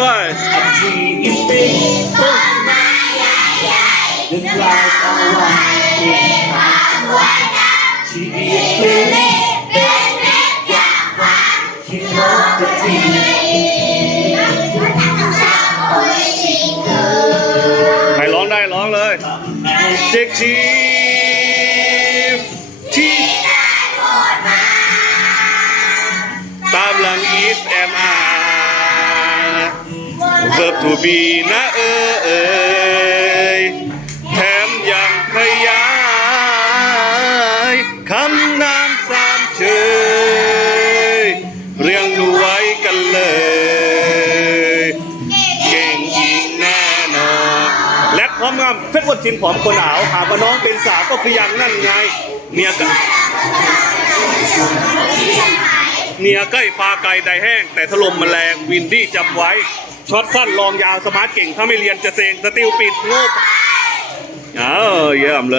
ด้วยชีวิตเป็นเล็กเป็เล็กอยฟังคิดลบกัจ็กทีตามหลังอีสเอ็มอาร์ verb to be นะเออเอยแถมยังขยายคำนามสามเชยเรียงดูไว้กันเลย เก่งอีกแน่นอน และพร้อมงามเพชรวัดทินผอมคนหนาวหากว่าน้องเป็นสาวก็คือยังนั่นไง เมียกัน เมียใกล้ฟ้าไกลใดแห้ง แต่ถล่มแมลงวินดี้จำไว้ ช็อตสั้นลองยาวสมาร์ทเก่ง ถ้าไม่เรียนจะเซงสติลปิดโง่เออเยี่ยมเลย